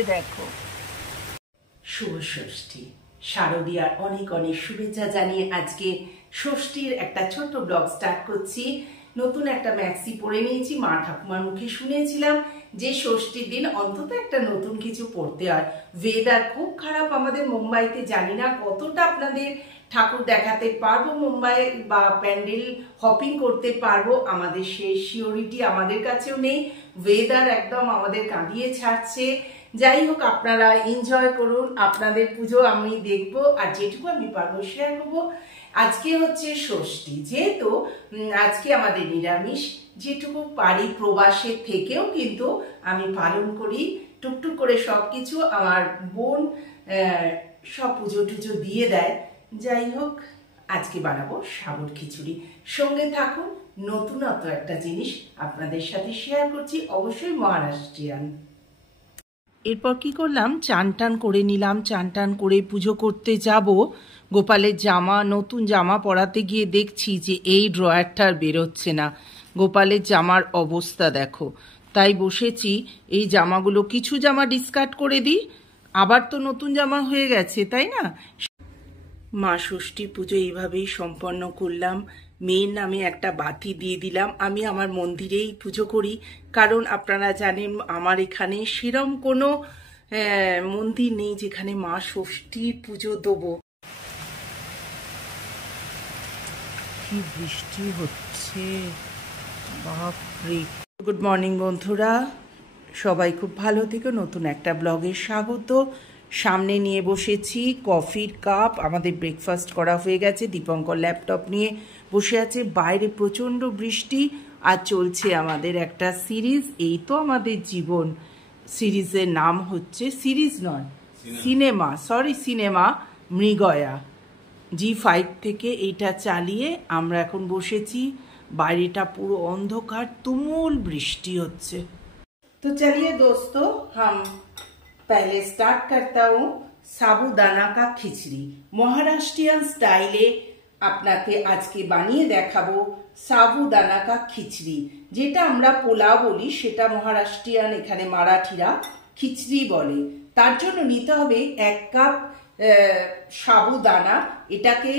যে দেখো। শুভ ষষ্ঠী, শারদীয়ার অনেক অনেক শুভেচ্ছা জানিয়ে আজকে ষষ্ঠীর একটা ছোট্ট ব্লগ স্টার্ট করছি। নতুন একটা ম্যাক্সি পরে নিয়েছি। মা ঠাকুমার মুখে শুনেছিলাম যে ষষ্ঠীর দিন অন্তত একটা নতুন কিছু পরতে হয়। ওয়েদার খুব খারাপ আমাদের মুম্বাইতে, জানি না কতটা আপনাদের ঠাকুর দেখাতে পারবো মুম্বাই বা প্যান্ডেল হপিং করতে পারবো, আমাদের সেই সিওরিটি আমাদের কাছেও নেই। ওয়েদার একদম আমাদের কাঁদিয়ে ছাড়ছে। যাই হোক, আপনারা এনজয় করুন, আপনাদের পুজো আমি দেখবো আর যেটুকু আমি পারবো শেয়ার করবো। আজকে হচ্ছে ষষ্ঠী, যেহেতু আজকে আমাদের নিরামিষ, যেটুকু পারি প্রবাসের থেকেও কিন্তু আমি পালন করি টুকটুক করে সবকিছু। আমার বোন সব পুজো টুজো দিয়ে দেয়। যাই হোক, আজকে বানাবো সাবুর খিচুড়ি। সঙ্গে থাকুন, নতুনত্ব একটা জিনিস আপনাদের সাথে শেয়ার করছি, অবশ্যই মহারাষ্ট্রিয়ান। এরপর কি করলাম, চান টান করে নিলাম। চান টান করে পুজো করতে যাব। গোপালের জামা, নতুন জামা পরাতে গিয়ে দেখছি যে এই ড্রয়ারটা আর বেরোচ্ছে না। গোপালের জামার অবস্থা দেখো। তাই বসেছি এই জামাগুলো, কিছু জামা ডিসকার্ড করে দিই, আবার তো নতুন জামা হয়ে গেছে, তাই না? মা ষষ্ঠী পুজো এইভাবেই সম্পন্ন করলাম। মেয়ের নামে একটা বাতি দিয়ে দিলাম। আমি আমার মন্দিরেই পুজো করি, কারণ আপনারা জানেন আমার এখানে সেরম কোনো মন্দির নেই যেখানে মা ষষ্ঠীর পুজো দেবো। কি বৃষ্টি হচ্ছে, বাপরে। গুড মর্নিং বন্ধুরা, সবাই খুব ভালো থেকো। নতুন একটা ব্লগে স্বাগত। সামনে নিয়ে বসেছি কফির কাপ, আমাদের ব্রেকফাস্ট করা হয়ে গেছে। দীপঙ্কর ল্যাপটপ নিয়ে বসে আছে। বাইরে প্রচণ্ড বৃষ্টি আর চলছে আমাদের একটা সিরিজ, এই তো আমাদের জীবন। সিরিজের নাম হচ্ছে, সিরিজ নয় সিনেমা মৃগয়া। জি5 থেকে এইটা চালিয়ে আমরা এখন বসেছি। বাইরেটা পুরো অন্ধকার, তুমুল বৃষ্টি হচ্ছে। तो चलिए दोस्तों, हम पहले स्टार्ट करता हूँ साबूदाना का खिचड़ी। মহারাষ্ট্রিয়ান স্টাইলে আপনাকে আজকে বানিয়ে দেখাবো সাবুদানা কা খিচড়ি। যেটা আমরা পোলাও বলি, সেটা মহারাষ্ট্রিয়ান, এখানে মারাঠিরা খিচড়ি বলে। তার জন্য নিতে হবে 1 কাপ সাবুদানা। এটাকে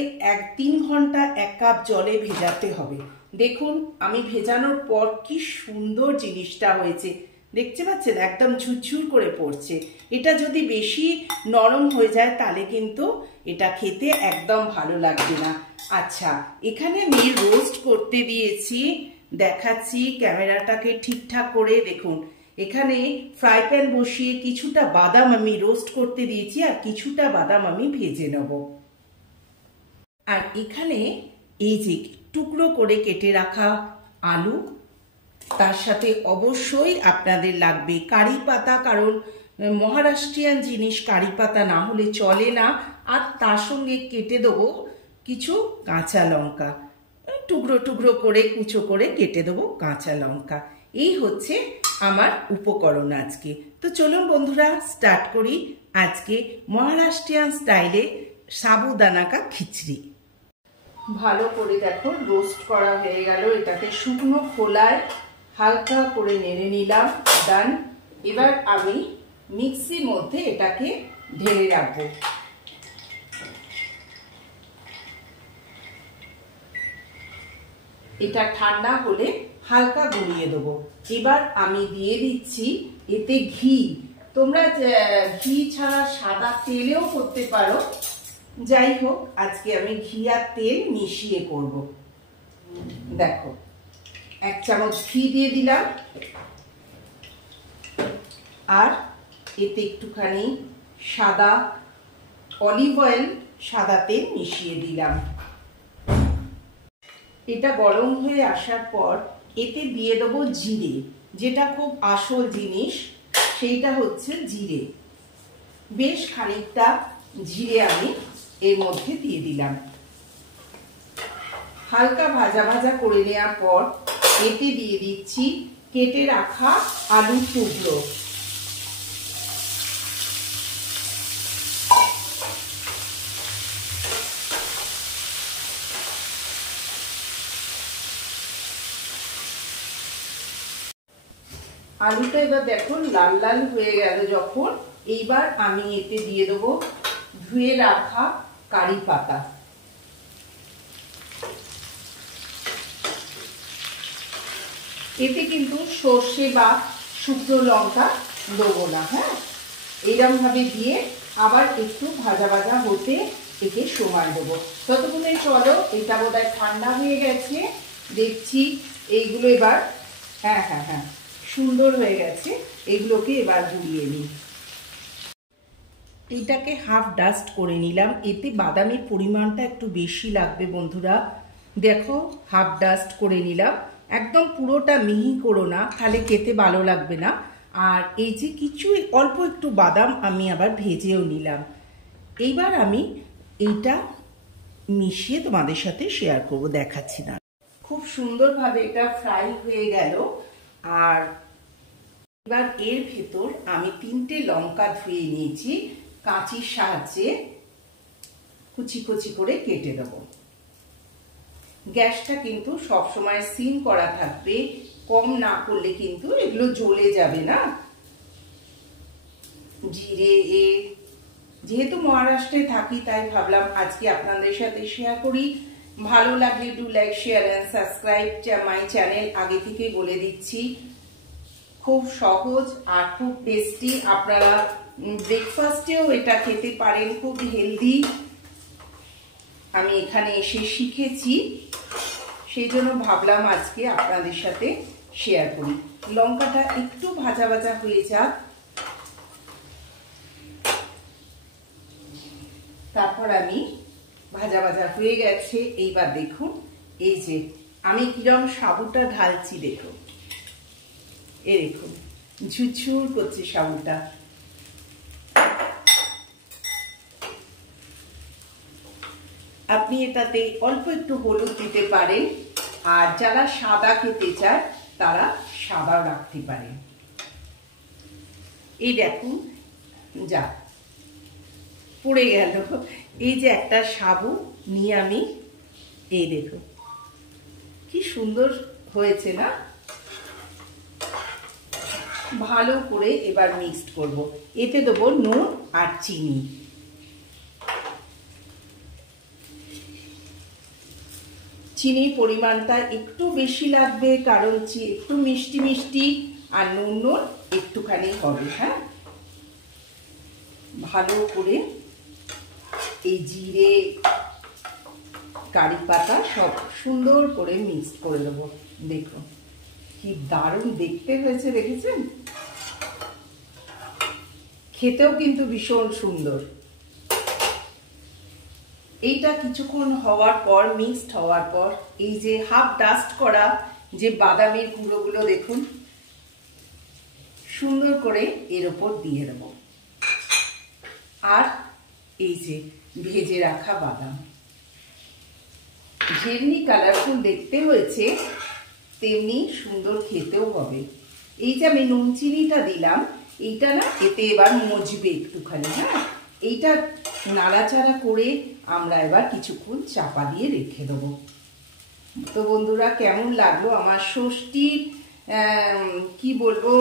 3 ঘন্টা 1 কাপ জলে ভেজাতে হবে। দেখুন আমি ভেজানোর পর কি সুন্দর জিনিসটা হয়েছে, দেখতে পাচ্ছেন? একদম ঝুরঝুর করে পড়ছে। এটা যদি বেশি নরম হয়ে যায় তাহলে কিন্তু এটা খেতে একদম ভালো লাগবে না। আচ্ছা, এখানে আমি রোস্ট করতে দিয়েছি, দেখাচ্ছি ক্যামেরাটাকে ঠিকঠাক করে। দেখুন এখানে ফ্রাই প্যান বসিয়ে কিছুটা বাদাম আমি রোস্ট করতে দিয়েছি আর কিছুটা বাদাম আমি ভেজে নেব। আর এখানে এই যে টুকরো করে কেটে রাখা আলু, তার সাথে অবশ্যই আপনাদের লাগবে কারি পাতা, কারণ মহারাষ্ট্রিয়ান জিনিস কারি পাতা না হলে চলে না। আর তার সঙ্গে কেটে দেবো কিছু কাঁচা লঙ্কা, টুকরো টুকরো করে কুচো করে কেটে দেবো কাঁচা লঙ্কা। এই হচ্ছে আমার উপকরণ আজকে। তো চলুন বন্ধুরা, স্টার্ট করি আজকে মহারাষ্ট্রিয়ান স্টাইলে সাবুদানা কা খিচড়ি। ভালো করে দেখো রোস্ট করা হয়ে গেল। এটাকে শুকনো খোলায় হালকা করে নেড়ে নিলাম। ডান। এবার আমি মিক্সির মধ্যে এটাকে ঢেলে রাখবো। এটা ঠান্ডা হলে হালকা গড়িয়ে দেবো। এবার আমি দিয়ে দিচ্ছি এতে ঘি। তোমরা ঘি ছাড়া সাদা তেলেও করতে পারো। যাই হোক, আজকে আমি ঘি আর তেল মিশিয়ে করব। দেখো 1 চামচ ঘি দিয়ে দিলাম আর এতে একটুখানি সাদা অলিভ অয়েল, সাদা তেল মিশিয়ে দিলাম। এটা গরম হয়ে আসার পর এতে দিয়ে দেবো জিরে, যেটা খুব আসল জিনিস, সেইটা হচ্ছে জিরে। বেশ খানিকটা জিরে আমি এর মধ্যে দিয়ে দিলাম। হালকা ভাজা ভাজা করে নেওয়ার পর এতে দিয়ে দিচ্ছি কেটে রাখা আলুর টুকরো। আলুটা এবার দেখো লাল লাল হয়ে গেল যখন, এইবার আমি এতে দিয়ে দেবো ধুয়ে রাখা কারি পাতা। এতে কিন্তু সর্ষে বা শুকনো লঙ্কা দেবো না। হ্যাঁ, এইরকম ভাবে দিয়ে আবার একটু ভাজা ভাজা হতে একে সময় দেবো। ততক্ষণে চলো, এটা বোধহয় ঠান্ডা হয়ে গেছে, দেখছি এইগুলো এবার। হ্যাঁ হ্যাঁ হ্যাঁ, সুন্দর হয়ে গেছে। এগুলোকে এবার গুলিয়ে নিই। এইটাকে হাফ ডাস্ট করে নিলাম। এতে বাদামের পরিমাণটা একটু বেশি লাগবে বন্ধুরা। দেখো হাফ ডাস্ট করে নিলাম। একদম পুরোটা মিহি করো না, তাহলে খেতে ভালো লাগবে না। আর এই যে কিছু অল্প একটু বাদাম আমি আবার ভেজেও নিলাম। এইবার আমি এইটা মিশিয়ে তোমাদের সাথে শেয়ার করব, দেখাচ্ছি না। খুব সুন্দরভাবে এটা ফ্রাই হয়ে গেল। আর এবার এর ভেতর আমি 3টে লঙ্কা ধুয়ে নিয়েছি, কাঁচির সাহায্যে কুচি কুচি করে কেটে দেব। গ্যাসটা কিন্তু সবসময় সিম করা থাকবে, কম না করলে কিন্তু এগুলো জ্বলে যাবে না। জিরে যেহেতু মহারাষ্ট্রে থাকি, তাই ভাবলাম আজকে আপনাদের সাথে শেয়ার করি। ভালো লাগলে do like, share and subscribe my channel. আগে থেকে বলে দিচ্ছি, খুব সহজ আর খুব টেস্টি। আপনারা ব্রেকফাস্টেও এটা খেতে পারেন, খুব হেলদি। আমি এখানে এসে শিখেছি, সেই জন্য ভাবলাম আজকে আপনাদের সাথে শেয়ার করি। লঙ্কাটা একটু ভাজা ভাজা হয়ে যাক, তারপর আমি ভাজা ভাজা হয়ে গেছে। এইবার দেখুন এই যে আমি কিরম সাবুটা ঢালছি, দেখুন এ দেখুন ঝুরঝুর করছে সাবুটা। আপনি এটাতে অল্প একটু হলুদ দিতে পারেন, আর যারা সাদা খেতে চায় তারা সাদাও রাখতে পারেন। এই দেখুন যা পড়ে গেল। এই যে একটা সাবু নিয়ে আমি, এই দেখুন কি সুন্দর হয়েছে না? ভালো করে এবার মিক্সড করব। এতে দেবো নুন আর চিনি। চিনির পরিমাণটা একটু বেশি লাগবে, কারণ একটু মিষ্টি মিষ্টি আর নুন নুন একটুখানি হবে। হ্যাঁ, ভালো করে এই জিরে কারি পাতা সব সুন্দর করে মিক্সড করে দেবো। দেখুন কি দারুণ দেখতে হয়েছে, দেখেছেন? খেতেও কিন্তু ভীষণ সুন্দর। এইটা কিছুক্ষণ হওয়ার পর, মিক্সড হওয়ার পর, এই যে হাফ ডাস্ট করা যে বাদামের গুঁড়োগুলো দেখুন সুন্দর করে এর ওপর দিয়ে দেব। আর এই যে ভেজে রাখা বাদাম, যেমনি কালারফুল দেখতে হয়েছে তেমনি সুন্দর খেতেও হবে। এই যে আমি নুন চিনিটা দিলাম, এইটা না এতে এবার মজবে একটুখানি। হ্যাঁ, এইটা নাড়াচাড়া করে আমরা এবার কিছুক্ষণ চাপা দিয়ে রেখে দেবো। তো বন্ধুরা, কেমন লাগলো আমার ষষ্ঠীর কি বলবো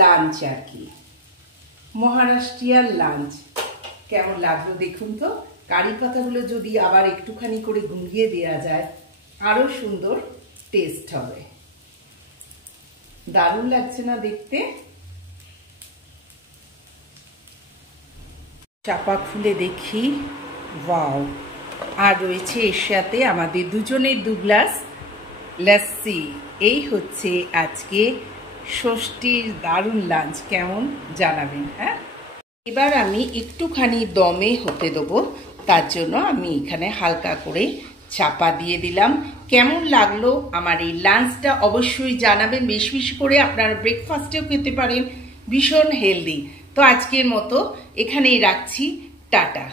লাঞ্চ, আর কি মহারাষ্ট্রিয়ান লাঞ্চ কেমন লাগলো দেখুন তো। কারি পাতাগুলো যদি আবার একটুখানি করে গুঁড়িয়ে দেওয়া যায়, আরো সুন্দর টেস্ট হবে। দারুণ লাগছে না দেখতে? চাপা খুলে দেখি, ওয়াও! আর রয়েছে এর সাথে আমাদের দুজনের 2 গ্লাস লস্যি। এই হচ্ছে আজকে ষষ্ঠীর দারুণ লাঞ্চ। কেমন জানাবেন? হ্যাঁ, এবার আমি একটুখানি দমে হতে দেবো, তার জন্য আমি এখানে হালকা করে চাপা দিয়ে দিলাম। কেমন লাগলো আমার এই লাঞ্চটা অবশ্যই জানাবেন। বেশি বেশি করে আপনারা ব্রেকফাস্টেও খেতে পারেন, ভীষণ হেলদি। তো আজকের মতো এখানেই রাখছি, টাটা।